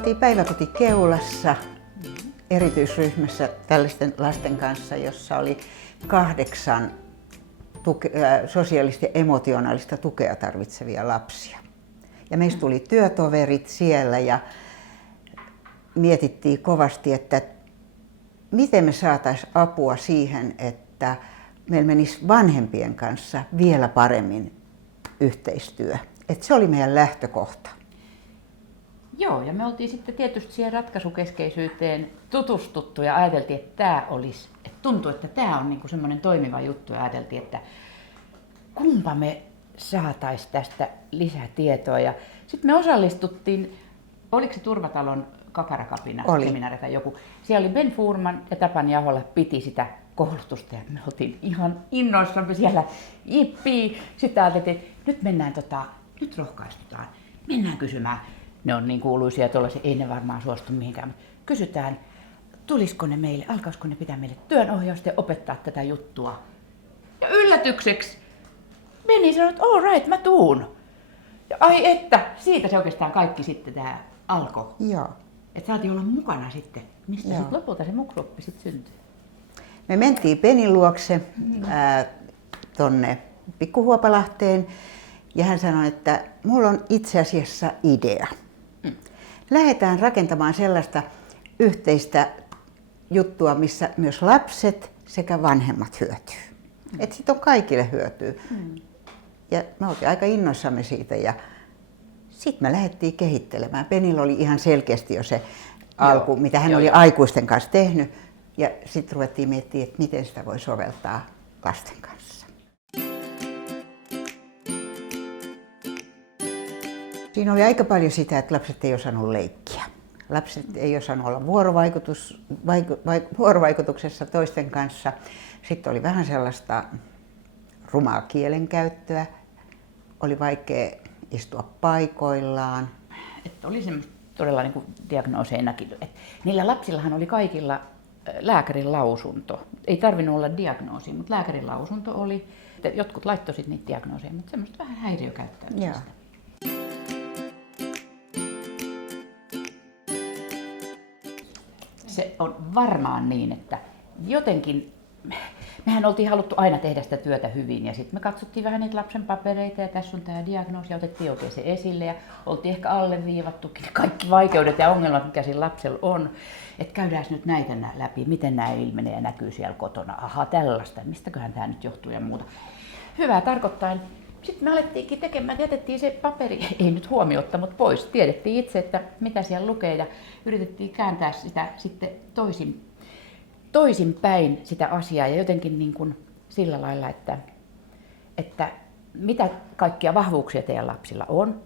oltiin päiväkoti Keulassa erityisryhmässä tällaisten lasten kanssa, jossa oli 8 sosiaalista ja emotionaalista tukea tarvitsevia lapsia. Ja meistä tuli työtoverit siellä ja mietittiin kovasti, että miten me saataisiin apua siihen, että meillä menisi vanhempien kanssa vielä paremmin yhteistyö. Että se oli meidän lähtökohta. Joo, ja me oltiin sitten tietysti siihen ratkaisukeskeisyyteen tutustuttu ja ajateltiin, että tämä olisi, että tuntui, että tämä on niinku semmoinen toimiva juttu ja ajateltiin, että kumpa me saataisiin tästä lisätietoa. Ja sitten me osallistuttiin, oliko se Turvatalon kakarakapina seminaari tai joku. Siellä oli Ben Furman ja Tapani Ahola piti sitä koulutusta ja me oltiin ihan innoissamme siellä. Jippii! Sitten ajateltiin, että nyt mennään nyt rohkaistutaan, mennään kysymään. Ne on niin kuuluisia tuollaisia, ei ne varmaan suostu mihinkään, mutta kysytään, tulisiko ne meille, alkaisiko ne pitää meille työnohjausta ja opettaa tätä juttua. Ja yllätykseksi meni sanoi, että all right, mä tuun. Ja ai että, siitä se oikeastaan kaikki sitten tämä alkoi. Joo. Että saatiin olla mukana sitten, mistä sitten lopulta se MUK-gruppi sitten syntyi. Me mentiin Penin luokse tonne Pikkuhuopalahteen ja hän sanoi, että mulla on itse asiassa idea. Lähdetään rakentamaan sellaista yhteistä juttua, missä myös lapset sekä vanhemmat hyötyy. Että siitä on kaikille hyötyä. Ja me oltiin aika innoissamme siitä ja sitten me lähdettiin kehittelemään. Penillä oli ihan selkeästi jo se alku, mitä hän oli aikuisten kanssa tehnyt. Ja sitten ruvettiin miettimään, että miten sitä voi soveltaa lasten kanssa. Siinä oli aika paljon sitä, että lapset ei osannut leikkiä. Lapset ei osannut olla vuorovaikutuksessa toisten kanssa. Sitten oli vähän sellaista rumaa kielenkäyttöä. Oli vaikea istua paikoillaan. Että oli semmoista todella niin kuin diagnooseinakin. Niillä lapsillahan oli kaikilla lääkärin lausunto. Ei tarvinnut olla diagnoosi, mutta lääkärin lausunto oli. Jotkut laittoi sitten niitä diagnooseja, mutta semmoista vähän häiriökäyttäytymistä. Se on varmaan niin, että jotenkin mehän oltiin haluttu aina tehdä sitä työtä hyvin ja sitten me katsottiin vähän niitä lapsen papereita ja tässä on tämä diagnoosi ja otettiin oikein se esille ja oltiin ehkä alleviivattukin kaikki vaikeudet ja ongelmat, mikä sillä lapsella on. Että käydään nyt näitä läpi, miten nämä ilmenee ja näkyy siellä kotona. Aha, tällaista, mistäköhän tämä nyt johtuu ja muuta. Hyvää tarkoittain. Sitten me alettiinkin tekemään, jätettiin se paperi, ei nyt huomiotta, mutta pois. Tiedettiin itse, että mitä siellä lukee ja yritettiin kääntää sitä sitten toisin päin sitä asiaa ja jotenkin niin kuin sillä lailla, että mitä kaikkia vahvuuksia teidän lapsilla on.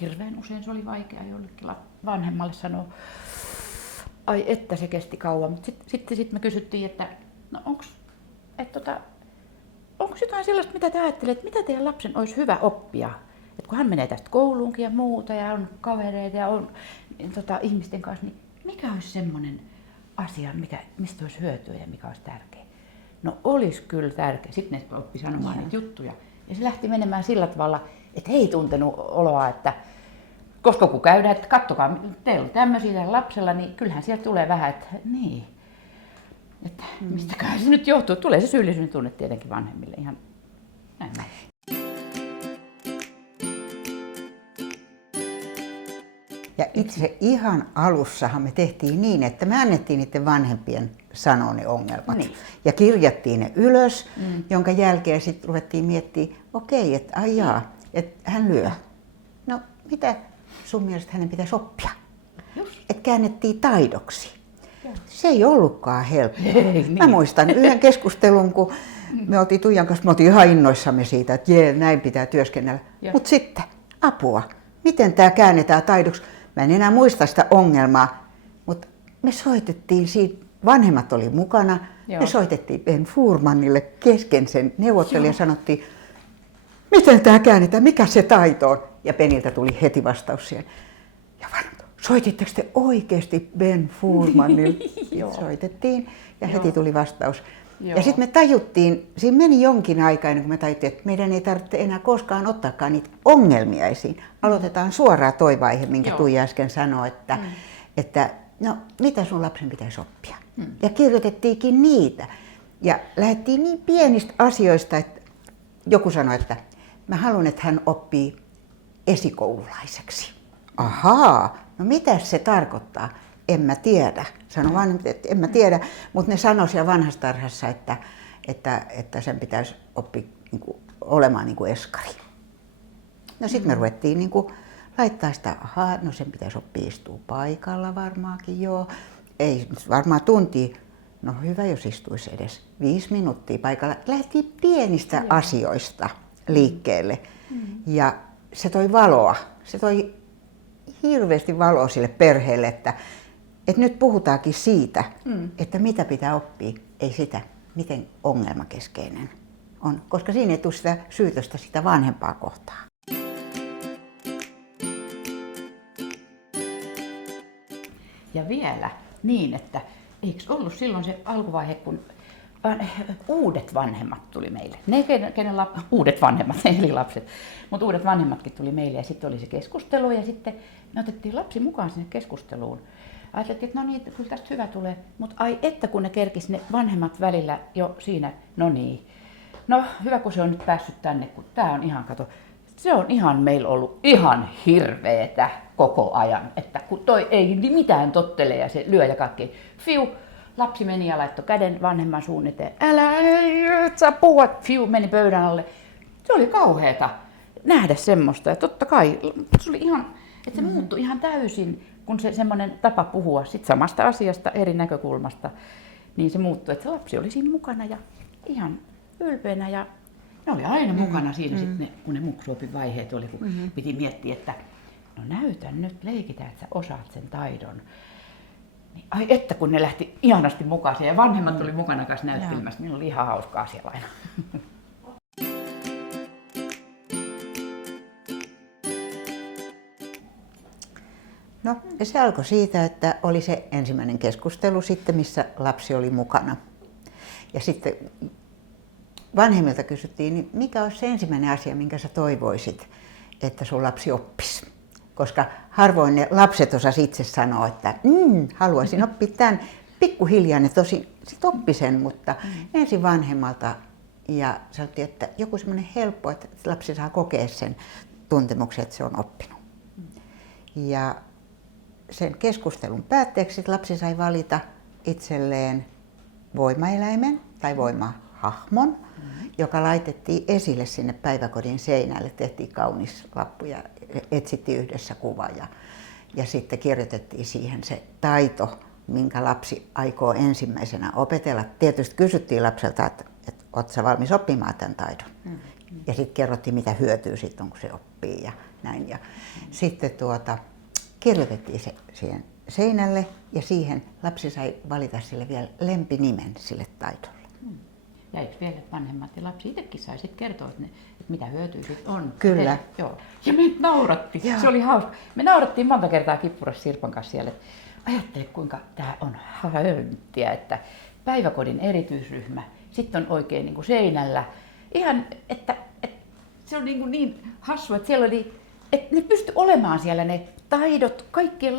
Hirveän usein se oli vaikea jollekin vanhemmalle sanoa, ai että se kesti kauan, mutta sitten me kysyttiin, että no onko jotain sellaista, mitä te ajattelette, että mitä teidän lapsen olisi hyvä oppia? Että kun hän menee tästä kouluunkin ja muuta ja on kavereita ja on ihmisten kanssa, niin mikä olisi semmoinen asia, mistä olisi hyötyä ja mikä olisi tärkeä? No olisi kyllä tärkeä. Sitten ne oppi sanomaan niitä juttuja. Ja se lähti menemään sillä tavalla, että he ei tuntenut oloa, että koska kun käydään, että katsokaa, teillä on tämmöisiä lapsella, niin kyllähän sieltä tulee vähän, että niin. Että mistäköhän se nyt johtuu? Tulee se syyllisyyden tunne tietenkin vanhemmille ihan näin. Ja itse ihan alussahan me tehtiin niin, että me annettiin niiden vanhempien sanoa ne ongelmat. Niin. Ja kirjattiin ne ylös, jonka jälkeen sitten ruvettiin miettimään, okei, että että hän lyö. No mitä sun mielestä hänen pitäisi oppia? Että käännettiin taidoksi. Se ei ollutkaan helppoa. Mä muistan yhden keskustelun, kun me oltiin Tuijan kanssa, me oltiin ihan innoissamme siitä, että näin pitää työskennellä. Mutta sitten apua, miten tämä käännetään taidoksi? Mä en enää muista sitä ongelmaa, mutta me soitettiin siitä, vanhemmat oli mukana, me soitettiin Ben Furmanille kesken sen neuvottelun ja sanottiin, miten tämä käännetään, mikä se taito on? Ja Peniltä tuli heti vastaus siihen. Ja soititteko te oikeasti Ben Furmanille? Soitettiin ja heti tuli vastaus. Joo. Ja sitten me tajuttiin, siinä meni jonkin aikaa ennen kuin me tajuttiin, että meidän ei tarvitse enää koskaan ottaakaan niitä ongelmia esiin. Aloitetaan suoraan toi vaihe, minkä Joo. Tuija äsken sanoi, että no mitä sun lapsen pitäisi oppia. Ja kirjoitettiinkin niitä. Ja lähdettiin niin pienistä asioista, että joku sanoi, että mä haluan, että hän oppii esikoululaiseksi. Ahaa, no mitä se tarkoittaa? En mä tiedä. Sano vanhemmat, että en mä tiedä, mutta ne sanoi siellä vanhassa tarhassa, että sen pitäisi oppia niin kuin, olemaan niin kuin eskari. No sitten me ruvettiin niin kuin, laittaa sitä, ahaa, no sen pitäisi oppia istua paikalla varmaankin, joo. Ei varmaan tuntia. No hyvä, jos istuisi edes 5 minuuttia paikalla. Lähdettiin pienistä asioista liikkeelle ja se toi valoa. Se toi hirveästi valoa sille perheelle, että nyt puhutaankin siitä, että mitä pitää oppia, ei sitä, miten ongelmakeskeinen on. Koska siinä ei tule sitä syytöstä sitä vanhempaa kohtaa. Ja vielä niin, että eikö ollut silloin se alkuvaihe, kun uudet vanhemmat tuli meille. Ne, uudet vanhemmat, eli lapset, mutta uudet vanhemmatkin tuli meille ja sitten oli se keskustelu ja sitten me otettiin lapsi mukaan sinne keskusteluun. Ajateltiin, että no niin, kyllä tästä hyvä tulee, mutta ai että kun ne kerkisi ne vanhemmat välillä jo siinä, no niin. No hyvä kun se on nyt päässyt tänne, kun tää on ihan, kato, se on ihan meillä ollut ihan hirveetä koko ajan, että kun toi ei mitään tottele ja se lyö ja kaikki. Fiu, lapsi meni ja laittoi käden vanhemman suun eteen. Älä, et sä puhua, fiu, meni pöydän alle. Se oli kauheeta nähdä semmoista ja totta kai se oli ihan, että se muuttui ihan täysin, kun se semmoinen tapa puhua sit samasta asiasta eri näkökulmasta, niin se muuttui, että se lapsi oli siinä mukana ja ihan ylpeänä ja ne oli aina mukana siinä sitten, kun ne muksuopin vaiheet oli, kun piti miettiä, että no näytä nyt, leikitään, että sä osaat sen taidon. Niin, ai että kun ne lähti ihanasti mukaan ja vanhemmat oli mukana kanssa näyttelemässä, niin oli ihan hauskaa siellä aina. No, ja se alkoi siitä, että oli se ensimmäinen keskustelu sitten, missä lapsi oli mukana. Ja sitten vanhemmilta kysyttiin, niin mikä olisi se ensimmäinen asia, minkä sä toivoisit, että sun lapsi oppisi? Koska harvoin ne lapset osas itse sanoa, että haluaisin oppia tämän. Pikkuhiljaa ne tosi sit oppi sen, mutta ensin vanhemmalta. Ja sanottiin, että joku semmoinen helppo, että lapsi saa kokea sen tuntemuksen, että se on oppinut. Ja sen keskustelun päätteeksi lapsi sai valita itselleen voimaeläimen tai voimahahmon, joka laitettiin esille sinne päiväkodin seinälle. Tehtiin kaunis lappu ja etsittiin yhdessä kuva ja sitten kirjoitettiin siihen se taito, minkä lapsi aikoo ensimmäisenä opetella. Tietysti kysyttiin lapselta, että oletko sä valmis oppimaan tämän taidon. Ja sitten kerrottiin, mitä hyötyä siitä on, kun se oppii ja näin. Ja sitten kirjoitettiin se siihen seinälle ja siihen lapsi sai valita sille vielä lempinimen sille taidolle. Ja eikö vielä vanhemmat ja lapsi itsekin sai sitten kertoa, että mitä hyötyä siitä on. Kyllä. Joo. Ja me naurattiin. Joo. Se oli hauska. Me naurattiin monta kertaa Kippurassa Sirpan kanssa siellä, että ajattele kuinka tämä on hönttiä, että päiväkodin erityisryhmä, sitten on oikein niin kuin seinällä. Ihan, että se on niin hassu, että siellä oli, että ne pysty olemaan siellä ne taidot, kaikkien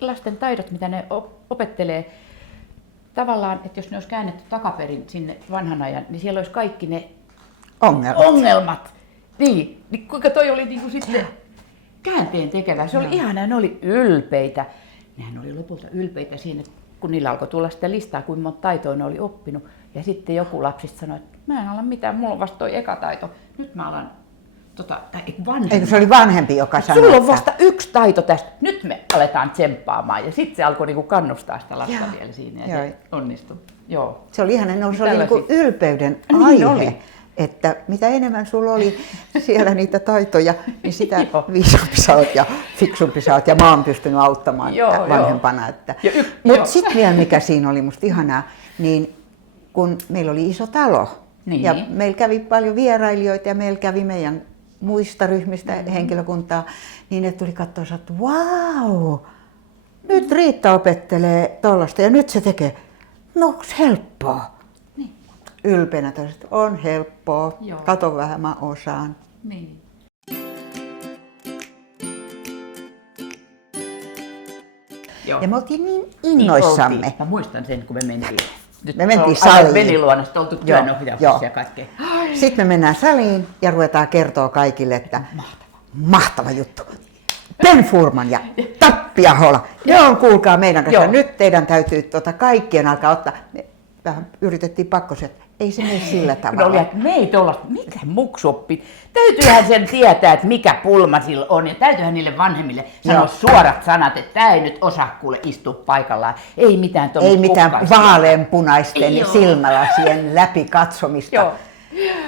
lasten taidot, mitä ne opettelee. Tavallaan, että jos ne olisi käännetty takaperin sinne vanhan ajan, niin siellä olisi kaikki ne ongelmat. Niin kuinka toi oli niin kuin sitten käänteen tekevä. Se oli ihanaa, ne oli ylpeitä. Nehän oli lopulta ylpeitä siinä, kun niillä alkoi tulla sitä listaa, kuinka monta taitoa ne oli oppinut. Ja sitten joku lapsista sanoi, että mä en ala mitään, mulla on vasta toi eka taito. Nyt mä alan Eikö se oli vanhempi, joka sanoi, sulla on vasta yksi taito tästä, nyt me aletaan tsemppaamaan. Ja sitten se alkoi niinku kannustaa sitä lasta vielä siinä ja se onnistui. Joo. Se oli ihana, se oli niinku ylpeyden aihe, oli. Että mitä enemmän sulla oli siellä niitä taitoja, niin sitä viisaampi sä oot ja fiksumpi sä oot ja mä oon pystynyt auttamaan vanhempana. Mutta sitten vielä mikä siinä oli musta ihanaa, niin kun meillä oli iso talo ja meillä kävi paljon vierailijoita ja meillä kävi meidän muista ryhmistä henkilökuntaa, niin ne tuli katsoa, että vau, nyt Riitta opettelee tollaista ja nyt se tekee, no onks helppoa? ylpeänä tosi, että on helppoa, Joo. kato vähän mä osaan. Niin. Joo. Ja me oltiin niin innoissamme. Niin mä muistan sen, kun me mentiin. Nyt Me mentiin aivan saliin. Veniluona, sitten oltu työnohjauksessa ja kaikkea. Sitten me mennään saliin ja ruvetaan kertoa kaikille, että mahtava juttu. Ben Furman ja Tappi Ahola, ne on kuulkaa meidän kanssa. Joo. Nyt teidän täytyy kaikkien alkaa ottaa. Me vähän yritettiin pakkosia, että ei se mene sillä No tavalla. oli, että me ei tollasta, mikä muksuoppi. Täytyyhän sen tietää, että mikä pulma sillä on. Ja täytyyhän niille vanhemmille sanoa suorat sanat, että tää ei nyt osaa kuule istua paikallaan. Ei mitään Ei mitään kukkaista. vaaleanpunaisten Joo. silmälasien läpi katsomista. Joo.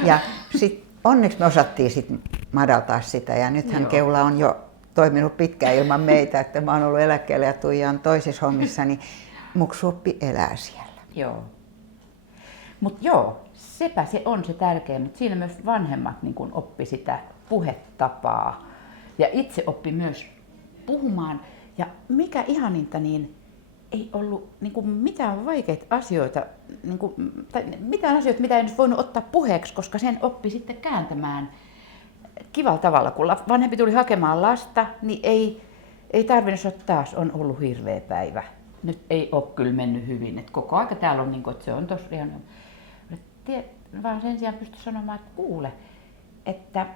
Ja sit onneksi me osattiin sit madaltaa sitä ja nythän Joo. Keula on jo toiminut pitkään ilman meitä, että mä oon ollut eläkkeellä ja Tuija on toisissa hommissa, niin muksuoppi elää siellä. Joo. Mut joo, sepä se on se tärkeä, mutta siinä myös vanhemmat niin kun oppi sitä puhetapaa. Ja itse oppi myös puhumaan. Ja mikä ihaninta, niin ei ollut niin kuin mitään vaikeita asioita, niin kuin, tai mitään asioita, mitä ei nyt voinut ottaa puheeksi, koska sen oppi sitten kääntämään kivalla tavalla. Kun vanhempi tuli hakemaan lasta, niin ei tarvinnut sanoa, että taas on ollut hirveä päivä. Nyt ei ole kyllä mennyt hyvin. Et koko aika täällä on, niin kuin, että se on tossa ihan... Vaan sen sijaan pysty sanomaan, että kuule, että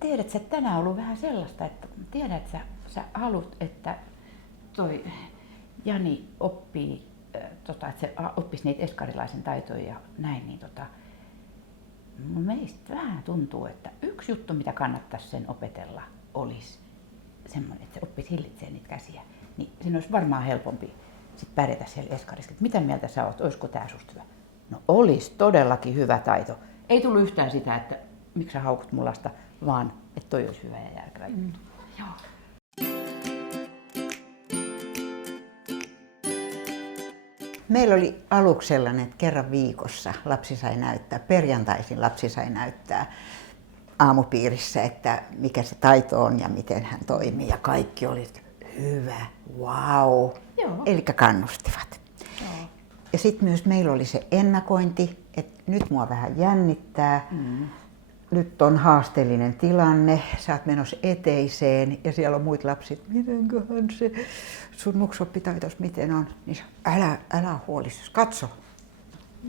tiedät sä, että tänään on ollut vähän sellaista, että tiedät, että sä haluat, että toi Jani oppii, että se oppisi niitä eskarilaisen taitoja ja näin, niin meistä vähän tuntuu, että yksi juttu, mitä kannattaisi sen opetella, olisi semmoinen, että se oppisi hillitsemään niitä käsiä. Niin sen olisi varmaan helpompi sit pärjätä siellä eskarissa. Mitä mieltä sä oot? Olisiko tää susta hyvä? No olisi todellakin hyvä taito. Ei tullut yhtään sitä, että miksi sä haukut mun lasta, vaan että toi olisi hyvä ja järkevä juttu. Joo. Meillä oli aluksi sellainen, että kerran viikossa lapsi sai näyttää, perjantaisin lapsi sai näyttää aamupiirissä, että mikä se taito on ja miten hän toimii. Ja kaikki oli hyvä, wow. Eli kannustivat. Joo. Ja sitten myös meillä oli se ennakointi, että nyt mua vähän jännittää. Nyt on haasteellinen tilanne, sä oot menossa eteiseen ja siellä on muut lapset, mitenköhän se sun muksuoppitaitos miten on. Niin älä huolissasi, katso.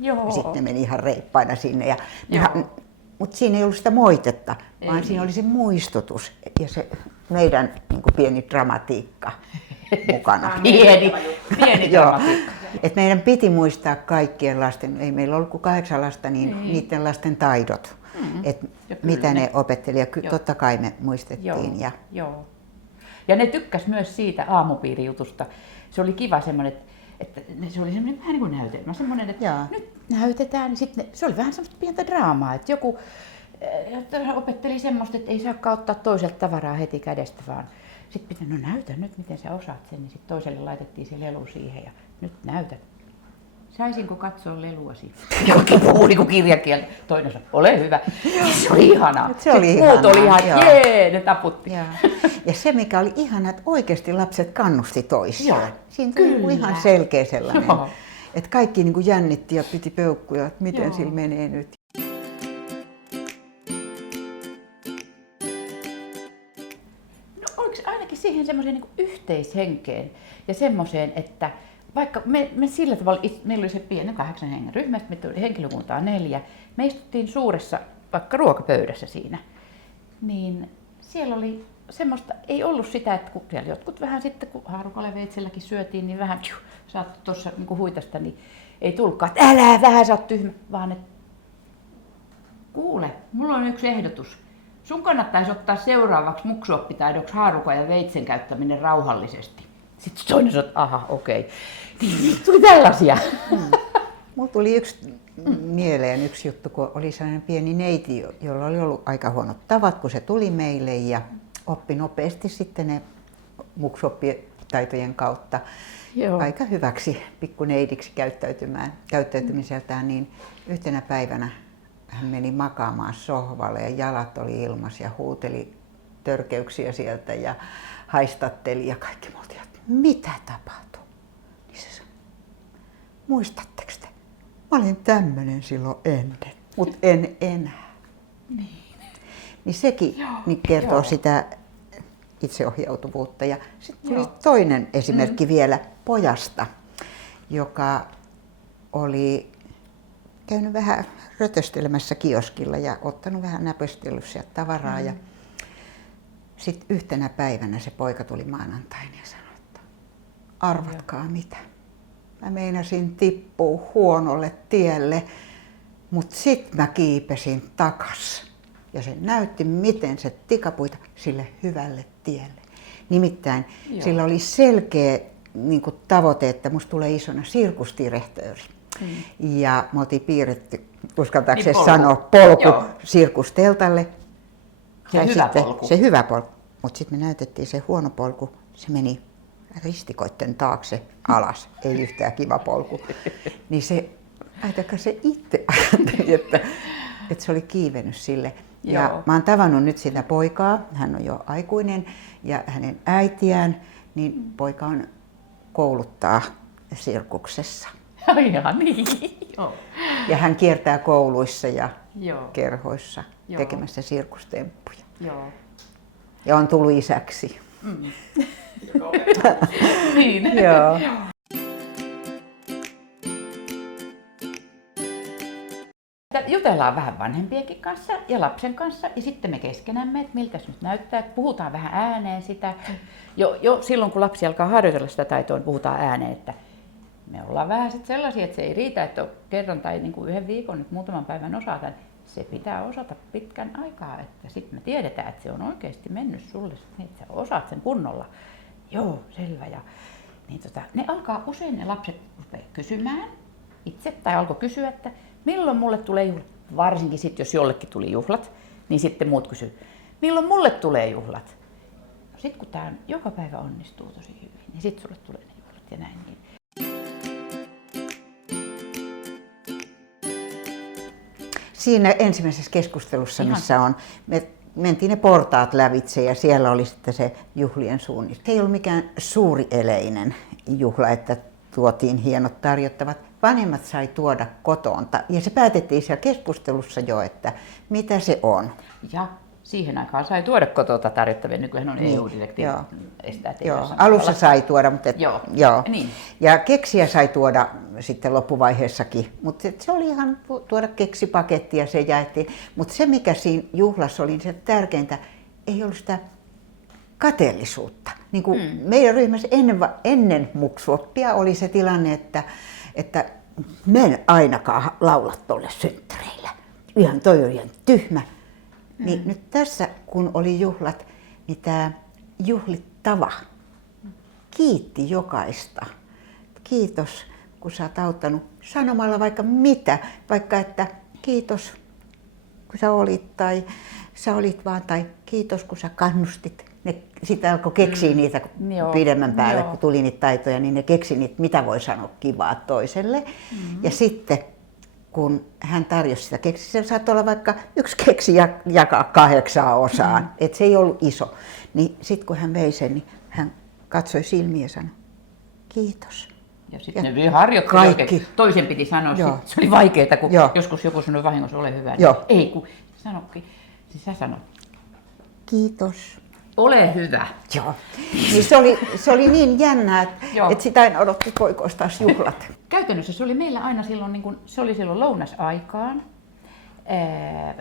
Joo. Ja sitten ne meni ihan reippaina sinne. Mutta siinä ei ollut sitä moitetta, vaan siinä oli se muistutus ja se meidän niin kuin pieni dramatiikka mukana. Pieni dramatiikka. Et meidän piti muistaa kaikkien lasten, ei meillä ollut kuin 8 lasta, niin niiden lasten taidot. Että mitä ne opetteli ja totta kai me muistettiin. Joo. Ja ne tykkäs myös siitä aamupiirijutusta. Se oli kiva semmoinen, että se oli semmoinen vähän niin kuin näytelmä, semmoinen, että nyt näytetään. Sitten se oli vähän semmoista pientä draamaa, että joku opetteli semmoista, että ei saa ottaa toiselta tavaraa heti kädestä, vaan sitten pitää, no näytä nyt miten sä osaat sen, niin sitten toiselle laitettiin se lelu siihen ja nyt näytät. Saisinko katsoa leluasi? Jokin puhuu niin kuin kirjakieltä. Toinen sanoi, ole hyvä. Se oli ihanaa. Se oli muut oli ihanaa, ihan, jee, ne taputti. Ja se mikä oli ihanaa, että oikeasti lapset kannusti toisiaan. Joo, Siinä tuli ihan selkeä sellainen, Joo. että kaikki niin kuin jännitti ja piti peukkuja, että miten sillä menee nyt. No oliko ainakin siihen semmoiseen niin kuin yhteishenkeen ja semmoiseen, että vaikka me sillä tavalla, meillä oli se pieni 8 hengen ryhmä, sitten henkilökuntaa 4, me istuttiin suuressa vaikka ruokapöydässä siinä, niin siellä oli semmoista, ei ollut sitä, että kun siellä jotkut vähän sitten, kun haarukalla veitselläkin syötiin, niin vähän saattoi tuossa niin huitasta, niin ei tullutkaan, että älä vähän sä oot tyhmä, vaan että kuule, mulla on yksi ehdotus. Sun kannattaisi ottaa seuraavaksi muksuoppitaidoksi haarukan ja veitsen käyttäminen rauhallisesti. Sitten toinen sanoi, että aha, okei. Niin, tuli tällaisia. Mulla tuli mieleen yksi juttu, kun oli sellainen pieni neiti, jolla oli ollut aika huonot tavat, kun se tuli meille ja oppi nopeasti sitten ne muksuoppitaitojen kautta aika hyväksi pikkuneidiksi käyttäytymiseltään, niin yhtenä päivänä hän meni makaamaan sohvalle ja jalat oli ilmas ja huuteli törkeyksiä sieltä ja haistatteli ja kaikki muut. Mitä tapahtui? Niin se sanoi, muistatteko te? mä olin tämmönen silloin ennen, mutta en enää. Niin sekin niin kertoo sitä itseohjautuvuutta. Ja sitten tuli toinen esimerkki vielä pojasta, joka oli käynyt vähän rötöstelemässä kioskilla ja ottanut vähän näpöstellyt sieltä tavaraa. Ja sitten yhtenä päivänä se poika tuli maanantaina ja sanoi, että arvatkaa mitä. Mä meinasin tippua huonolle tielle, mutta sit mä kiipesin takas. Ja se näytti, miten se tikapuita sille hyvälle tielle. Nimittäin sillä oli selkeä niin kuin tavoite, että musta tulee isona sirkusdirehtööri. Ja me oltiin piirretty, uskaltaakseni sanoa, polku sirkusteltalle. Se hyvä polku. Mutta sitten me näytettiin se huono polku, se meni ristikoitten taakse alas, ei yhtään kiva polku. Niin se itse ajatteli, että se oli kiivennyt sille. Ja mä oon tavannut nyt sitä poikaa, hän on jo aikuinen, ja hänen äitiään, niin poika on kouluttaa sirkuksessa. Ihan niin. Ja hän kiertää kouluissa ja kerhoissa tekemässä sirkustemppuja. Ja on tullut isäksi. Niin. Joo. Jutellaan vähän vanhempienkin kanssa ja lapsen kanssa ja sitten me keskenämme, että miltä se nyt näyttää. Puhutaan vähän ääneen sitä. Jo silloin kun lapsi alkaa harjoitella sitä taitoa, niin puhutaan ääneen, että me ollaan vähän sit sellaisia, että se ei riitä, että kerran tai niin kuin yhden viikon nyt muutaman päivän osata. Se pitää osata pitkän aikaa, että sitten me tiedetään, että se on oikeasti mennyt sulle niin, että sä osaat sen kunnolla. Joo, selvä. Ja, niin ne alkaa usein ne lapset kysymään itse tai alkoi kysyä, että milloin mulle tulee juhlat? Varsinkin sitten, jos jollekin tuli juhlat, niin sitten muut kysyy, milloin mulle tulee juhlat? No sitten kun tämä joka päivä onnistuu tosi hyvin, niin sitten sulle tulee ne juhlat ja näin. Niin. Siinä ensimmäisessä keskustelussa, missä me mentiin ne portaat lävitse ja siellä oli sitten se juhlien suunnitelma. Se ei ollut mikään suurieleinen juhla, että tuotiin hienot tarjottavat. Vanhemmat sai tuoda kotoonta ja se päätettiin siellä keskustelussa jo, että mitä se on. Ja siihen aikaan sai tuoda kotota tarjottavia, nykyään on EU-direktiivi estää teille. Alussa sai tuoda, mutta Niin. Ja keksiä sai tuoda sitten loppuvaiheessakin, mutta se oli ihan tuoda keksipaketti ja se jaettiin. Mutta se mikä siinä juhlassa oli se tärkeintä, ei ollut sitä kateellisuutta. Niin kuin meidän ryhmässä ennen muksuoppia oli se tilanne, että mä en ainakaan laula tuolle synttäreillä. Ihan toi on ihan tyhmä. Niin nyt tässä, kun oli juhlat, niin tämä juhlittava kiitti jokaista. Kiitos, kun sä oot auttanut sanomalla vaikka mitä, vaikka että kiitos, kun sä olit, tai sä olit vaan, tai kiitos, kun sä kannustit. Ne sitten alkoi keksiä niitä pidemmän päälle, kun tuli niitä taitoja, niin ne keksi niitä, mitä voi sanoa kivaa toiselle. Ja sitten kun hän tarjosi sitä keksiä, se saattoi olla vaikka yksi keksi jakaa 8 osaan, että se ei ollut iso. Niin sitten kun hän vei sen, niin hän katsoi silmiä ja sanoi, kiitos. Ja sitten ne harjoitteli oikein. Toisen piti sanoa, se oli vaikeaa, kun joskus joku sanoi vahingossa ole hyvä. Niin ei, kun sanokin, siis sä sanot. Kiitos. Ole hyvä. Joo. Niin se oli niin jännää, että sitä aina odotti poikoista taas juhlat. Käytännössä se oli meillä aina silloin, niin kun, se oli silloin lounasaikaan.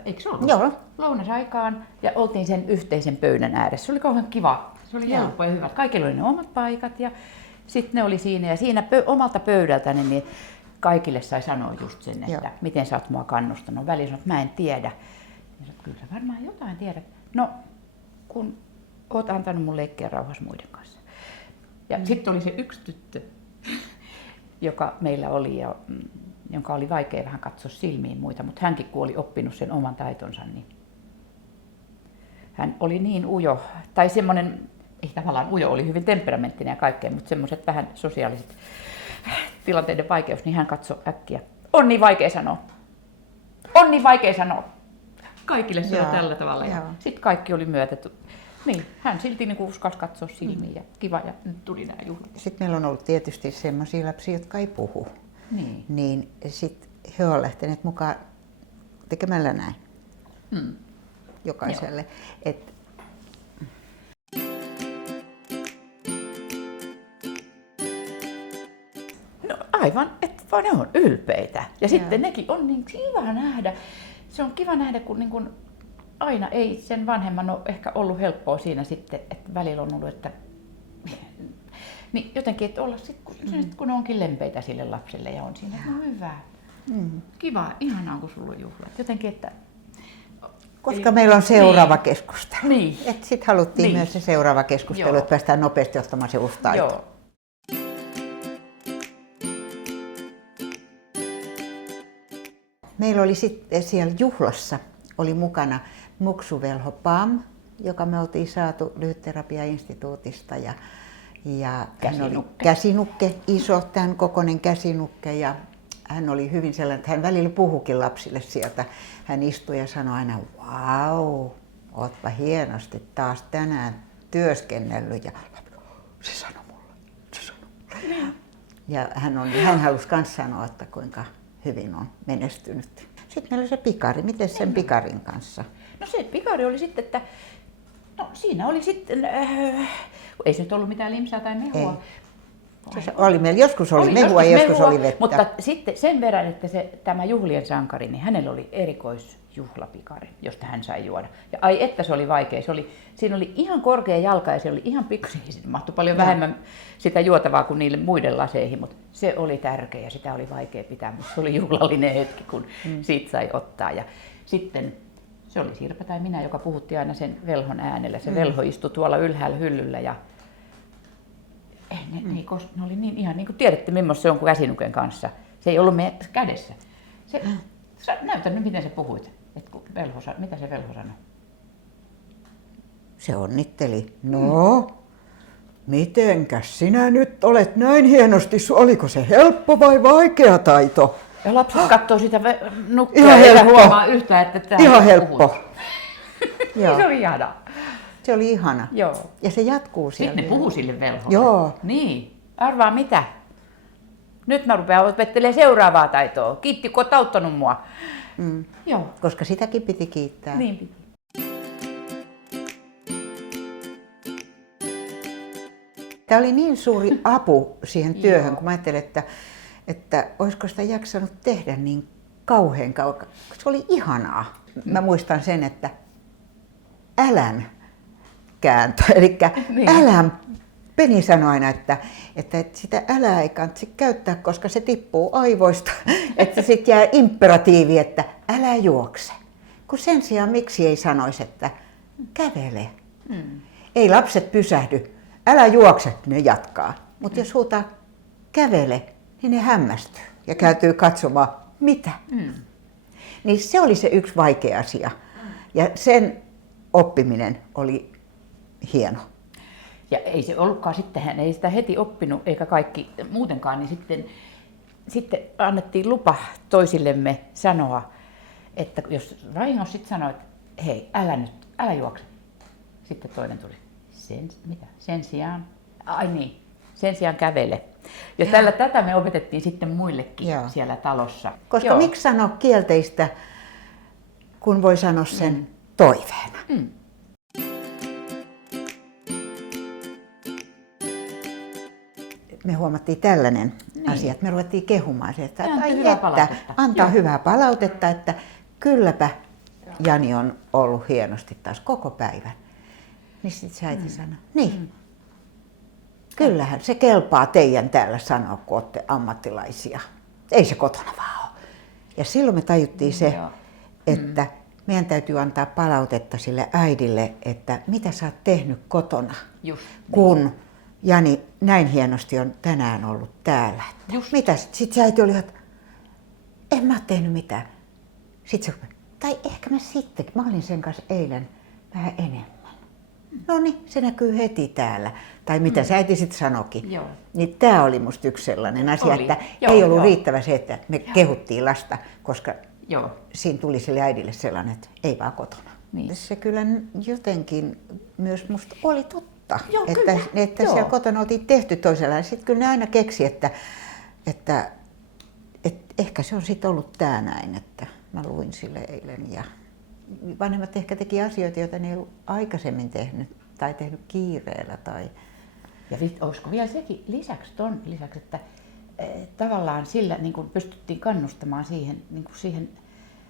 Eikö se ollut? Joo. Lounasaikaan ja oltiin sen yhteisen pöydän ääressä. Se oli kauhean kiva. Se oli helppo ja hyvä. Kaikilla oli ne omat paikat ja sitten ne oli siinä. Ja siinä omalta pöydältä niin kaikille sai sanoa just sen, että miten sä oot mua kannustanut. Väliin sanoin, että mä en tiedä. Ja sanoin, kyllä sä varmaan jotain tiedät. No, kun oot antanut mun leikkiä rauhassa muiden kanssa. Ja sitten oli se yksi tyttö, joka meillä oli ja jonka oli vaikea vähän katsoa silmiin muita, mutta hänkin kun oli oppinut sen oman taitonsa, niin hän oli niin ujo, tai semmoinen, ei tavallaan ujo, oli hyvin temperamenttinen ja kaikkea, mutta semmoiset vähän sosiaaliset tilanteiden vaikeus, niin hän katsoi äkkiä. On niin vaikea sanoa. On niin vaikea sanoa. Kaikille se on tällä tavalla. Ja sitten kaikki oli myötä. Niin, hän silti niin uskalsi katsoa silmiin ja kiva ja nyt tuli nämä juhlat. Sitten meillä on ollut tietysti sellaisia lapsia, jotka ei puhu. Niin sit he ovat lähteneet mukaan tekemällä näin Mm. jokaiselle. Et No aivan, että vaan ne on ylpeitä. Ja sitten Joo. nekin on niin kiva nähdä. Se on kiva nähdä, kun niin kuin aina ei sen vanhemman ole ehkä ollut helppoa siinä sitten, että välillä on ollut, että niin jotenkin, että olla sitten, kun ne onkin lempeitä sille lapselle ja on siinä, että no hyvä. Kiva, ihanaa kun sulla on juhlat. Jotenkin, että koska meillä on seuraava keskustelu. Niin. Sitten haluttiin myös se seuraava keskustelu, Joo. että päästään nopeasti ottamaan se uusi taito. Joo. Meillä oli sitten siellä juhlassa oli mukana muksuvelho Pam, joka me oltiin saatu Lyhytterapiainstituutista ja hän oli käsinukke, iso, tämän kokoinen käsinukke ja hän oli hyvin sellainen, että hän välillä puhukin lapsille sieltä. Hän istui ja sanoi aina, vau, ootpa hienosti taas tänään työskennellyt ja se sanoi mulle, se sanoi mulle. Ja hän halusi myös sanoa, että kuinka hyvin on menestynyt. Sitten meillä oli se pikari. Miten sen pikarin kanssa? No se pikari oli sitten, että no siinä oli sitten, ei se nyt ollut mitään limsaa tai mehua. Se oli meillä joskus oli mehua ja joskus oli vettä. Mutta sitten sen verran, että tämä juhlien sankari, niin hänellä oli erikoisjuhlapikari, josta hän sai juoda. Ja ai että se oli vaikea. Siinä oli ihan korkea jalka ja se oli ihan pikkusenkin, siitä mahtui paljon vähemmän sitä juotavaa kuin niille muiden laseihin, mutta se oli tärkeä ja sitä oli vaikea pitää, mutta se oli juhlallinen hetki, kun siitä sai ottaa. Ja sitten se oli Sirpa tai minä, joka puhutti aina sen velhon äänellä. Se velho istui tuolla ylhäällä hyllyllä ja ne oli niin ihan niin kuin tiedätte, millaista se on kuin käsinuken kanssa. Se ei ollut meidän kädessä. Näytä nyt, miten sä puhuit. Mitä se velho sanoi? Se onnitteli. No, mitenkäs sinä nyt olet näin hienosti? Oliko se helppo vai vaikea taito? Ja lapset katsoo sitä nukkea Ihan eikä helppo. huomaa yhtään, että tämä Ihan helppo. Joo. Se oli ihana. Se oli ihana. Joo. Ja se jatkuu siellä. Sitten ne puhuu sille velholle. Joo. Niin. Arvaa mitä? Nyt mä rupean opettelemaan seuraavaa taitoa. Kiitti, kun oot auttanut mua. Joo. Koska sitäkin piti kiittää. Niin piti. Tämä oli niin suuri apu siihen työhön, kun mä ajattelin, että olisiko sitä jaksanut tehdä niin kauhean kauan. Se oli ihanaa. Mä muistan sen, että älän kääntö, eli älän. Peni sanoi aina, että sitä älää ei kannata käyttää, koska se tippuu aivoista. Että sitten jää imperatiivi, että älä juokse. Kun sen sijaan miksi ei sanoisi, että kävele. Ei lapset pysähdy. Älä juokse, ne jatkaa. Mutta jos huutaa kävele, niin ne hämmästyy ja kääntyy katsomaan, mitä. Niin se oli se yksi vaikea asia. Ja sen oppiminen oli hieno. Ja ei se ollutkaan sitten, hän ei sitä heti oppinut, eikä kaikki muutenkaan, niin sitten annettiin lupa toisillemme sanoa, että jos vahingossa sitten sanoi, että hei, älä juokse. Sitten toinen tuli, sen sijaan kävele. Ja tätä me opetettiin sitten muillekin siellä talossa. Koska miksi sanoa kielteistä, kun voi sanoa sen toiveena? Me huomattiin tällainen asia, että me ruvettiin kehumaan se, että antaa hyvää palautetta, että kylläpä Jani on ollut hienosti taas koko päivän. Niin sitten se äiti sanoi, niin, kyllähän se kelpaa teidän täällä sanoa, kun olette ammattilaisia. Ei se kotona vaan ole. Ja silloin me tajuttiin se, että meidän täytyy antaa palautetta sille äidille, että mitä sä oot tehnyt kotona, kun Jani näin hienosti on tänään ollut täällä. Mitä? Sitten se äiti oli, että en mä ole tehnyt mitään. Sitten se, tai ehkä mä sittenkin, mä olin sen kanssa eilen vähän enemmän. No niin, se näkyy heti täällä. Tai mitä se äiti sitten sanoikin. Niin tämä oli musta yksi sellainen asia, että ei ollut riittävä se, että me kehuttiin lasta, koska siinä tuli sille äidille sellainen, että ei vaan kotona. Niin. Se kyllä jotenkin myös musta oli totta, että siellä kotona oltiin tehty toisella. Sitten kyllä ne aina keksi, että ehkä se on sitten ollut tää näin, että mä luin sille eilen ja vanhemmat ehkä teki asioita, joita ne ei ollut aikaisemmin tehnyt tai tehnyt kiireellä. Ja olisiko vielä sekin lisäksi, että tavallaan sillä niin kuin pystyttiin kannustamaan siihen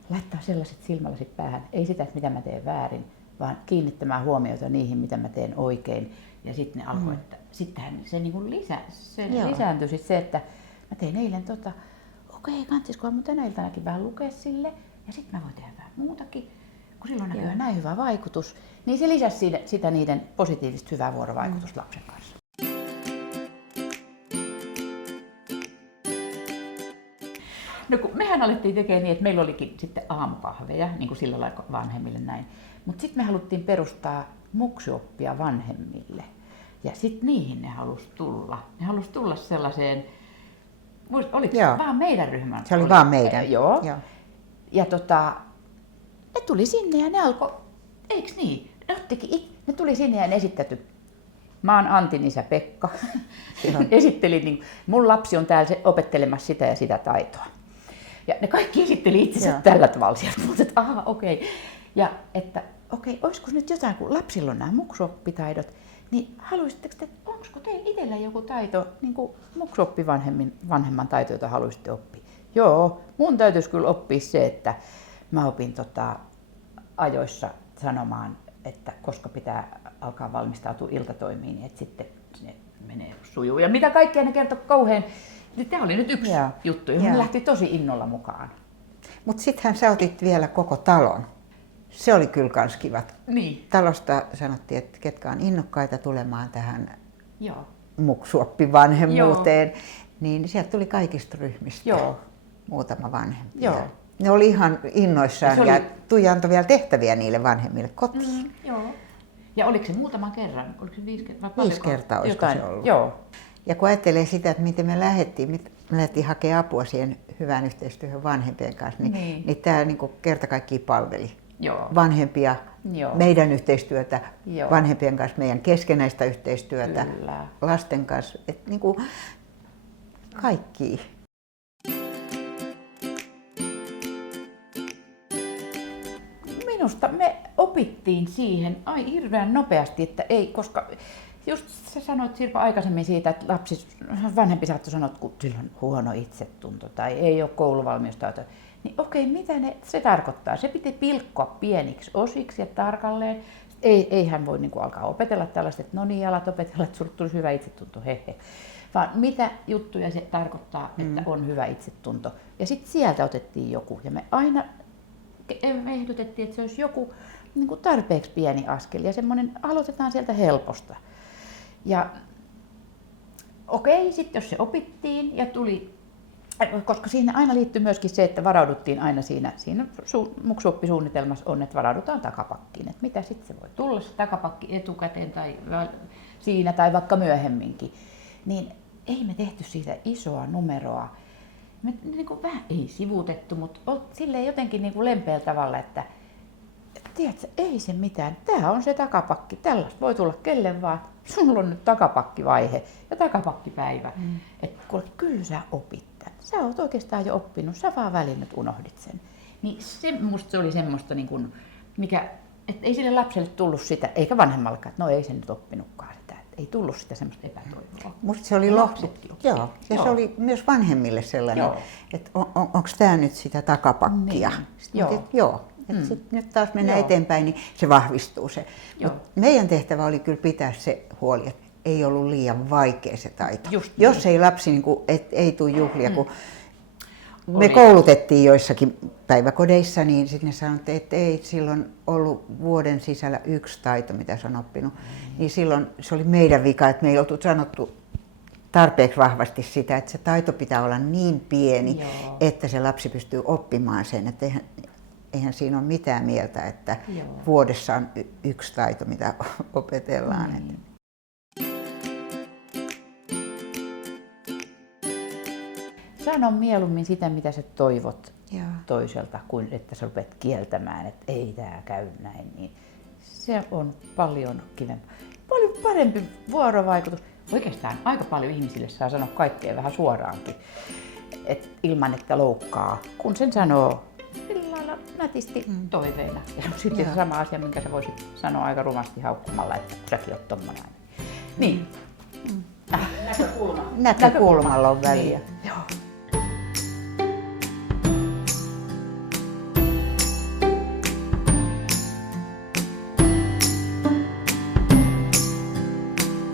laittaa sellaiset silmälasit päähän. Ei sitä, että mitä mä teen väärin, vaan kiinnittämään huomiota niihin, mitä mä teen oikein. Ja sitten ne alkoi, että sittenhän se, niin kuin lisääntyi sit se, että mä tein eilen okei, kantsisikohan mun tänä iltanakin vähän lukea sille. Ja sitten mä voin tehdä vähän muutakin, kun silloin näkyy näin hyvä vaikutus. Niin se lisäsi sitä niiden positiivista hyvää vuorovaikutusta lapsen kanssa. No kun mehän alettiin tekemään niin, että meillä olikin sitten aamukahveja, niin kuin sillä lailla vanhemmille näin. Mutta sitten me haluttiin perustaa muksuoppia vanhemmille. Ja sitten niihin ne halusi tulla. Ne halusi tulla sellaiseen, oliko se vaan meidän ryhmän? Se oli vaan meidän. Joo. Ja ne tuli sinne ja ne alkoi, eiks niin? Ne tuli sinne ja ne esittäytyi. Mä oon Antin isä Pekka. Esittelin, niin mun lapsi on täällä opettelemassa sitä ja sitä taitoa. Ja ne kaikki esitteli itsensä tällä tavalla sieltä, mutta okei. Ja että olisiko nyt jotain, kun lapsilla on nämä muksuoppitaidot, niin haluaisitteko te, onko teillä itsellä joku taito, niin kuin muksuoppi vanhemman taito, jota haluaisitte oppia? Joo, mun täytyisi kyllä oppia se, että mä opin ajoissa sanomaan, että koska pitää alkaa valmistautua iltatoimiin, niin että sitten ne menee sujuu. Ja mitä kaikkea ne kertoi kauhean. Tämä oli nyt yksi juttu, johon ne lähti tosi innolla mukaan. Mutta sittenhän sä otit vielä koko talon. Se oli kyllä kans kiva. Niin. Talosta sanottiin, että ketkä on innokkaita tulemaan tähän muksuoppivanhemmuuteen, niin sieltä tuli kaikista ryhmistä muutama vanhempi. Joo. Ne oli ihan innoissaan ja Tuija antoi vielä tehtäviä niille vanhemmille kotiin. Joo. Ja oliko se muutaman kerran? Oliko se 5 kertaa? 5 kertaa olisiko se ollut. Joo. Ja kun ajattelee sitä, että miten me lähdettiin hakemaan apua siihen hyvään yhteistyöhön vanhempien kanssa, niin tämä niin kerta kaikkiaan palveli vanhempia, meidän yhteistyötä, vanhempien kanssa, meidän keskenäistä yhteistyötä, lasten kanssa, että niin kaikki. Minusta me opittiin siihen hirveän nopeasti, että ei, koska just sä sanoit Sirpa aikaisemmin siitä, että vanhempi saattoi sanoa, että kun sillä on huono itsetunto tai ei ole kouluvalmiusta, niin okei, mitä se tarkoittaa? Se piti pilkkoa pieniksi osiksi ja tarkalleen. Ei hän voi niin kuin alkaa opetella tällaista, että no niin, alat opetella, että sulle tulisi hyvä itsetunto, hehe. Vaan mitä juttuja se tarkoittaa, että on hyvä itsetunto. Ja sitten sieltä otettiin joku ja me aina ehdotettiin, että se olisi joku niin kuin tarpeeksi pieni askel ja semmoinen, aloitetaan sieltä helposta. Ja sitten jos se opittiin ja tuli, koska siinä aina liittyy myöskin se, että varauduttiin aina siinä muksuoppisuunnitelmassa on, että varaudutaan takapakkiin. Että mitä sitten se voi tulla se takapakki etukäteen tai siinä tai vaikka myöhemminkin. Niin ei me tehty siitä isoa numeroa. Me niin kuin vähän ei sivuutettu, mutta silleen jotenkin niin kuin lempeällä tavalla, että tiedätkö, ei se mitään. Tää on se takapakki. Tällaista voi tulla kelle vaan. Sulla on nyt takapakkivaihe ja takapakkipäivä. Että kuule, kyllä sä opit tämän. Sä oot oikeastaan jo oppinut. Sä vaan väliin nyt unohdit sen. Niin musta se oli semmoista, niin kuin, että ei sille lapselle tullut sitä, eikä vanhemmallekaan, että no ei se nyt oppinutkaan sitä. Ei tullut sitä semmoista epätoivoa. Musta se oli Joo. Se oli myös vanhemmille sellainen, että onko tämä nyt sitä takapakkia? Niin. Sitten nyt taas mennään eteenpäin, niin se vahvistuu se. Mut meidän tehtävä oli kyllä pitää se huoli, että ei ollut liian vaikea se taito. Jos ei lapsi, niin kuin, ei tule juhlia, kun me koulutettiin joissakin päiväkodeissa, niin sitten ne sanoivat, että ei silloin ollut vuoden sisällä 1 taito, mitä se on oppinut. Niin silloin se oli meidän vika, että me ei oltu sanottu tarpeeksi vahvasti sitä, että se taito pitää olla niin pieni, että se lapsi pystyy oppimaan sen. Että eihän siinä ole mitään mieltä, että vuodessa on 1 taito, mitä opetellaan. Sano mieluummin sitä, mitä sä toivot toiselta, kuin että sä rupeat kieltämään, että ei tää käy näin. Niin se on paljon kivempaa. Paljon parempi vuorovaikutus. Oikeastaan aika paljon ihmisille saa sanoa kaikkea vähän suoraankin. ilman että loukkaa, kun sen sanoo sillä lailla nätisti toiveena. Ja sitten se sama asia, minkä sä voisit sanoa aika rumasti haukkumalla, että säkin oot tommonen. Niin. Näkökulmalla on väliä. Niin.